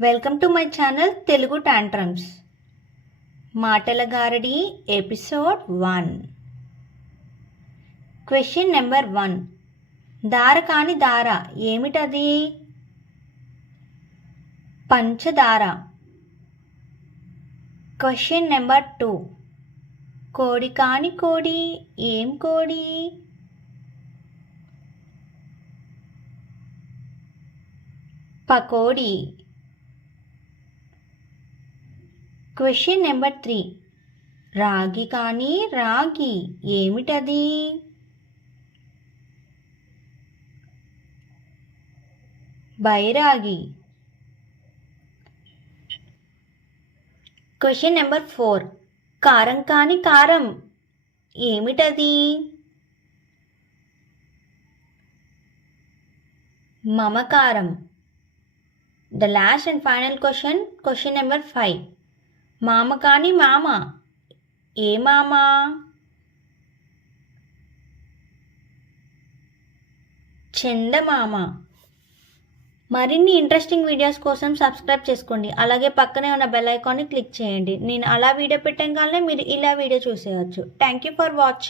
Welcome to my channel Telugu tantrums. మాటల గారడి episode one. Question number one. దార కాని దార ఏమిటది? పంచదార. Question number two. కోడి కాని కోడి ఏం కోడి? పకోడీ. క్వశ్చన్ నెంబర్ త్రీ రాగి కానీ రాగి ఏమిటది? బైరాగి. క్వశ్చన్ నెంబర్ ఫోర్ కారం కాని కారం ఏమిటది? మమకారం. The last and final question question number five మామ కాని మామ. ఏ మామ? చందమామ మరిన్ని ఇంట్రెస్టింగ్ వీడియోస్ కోసం సబ్స్క్రైబ్ చేసుకోండి. అలాగే పక్కనే ఉన్న బెల్ ఐకాన్ని క్లిక్ చేయండి. నేను అలా వీడియో పెట్టగానే మీరు ఇలా video చూసేయచ్చు. Thank you for watching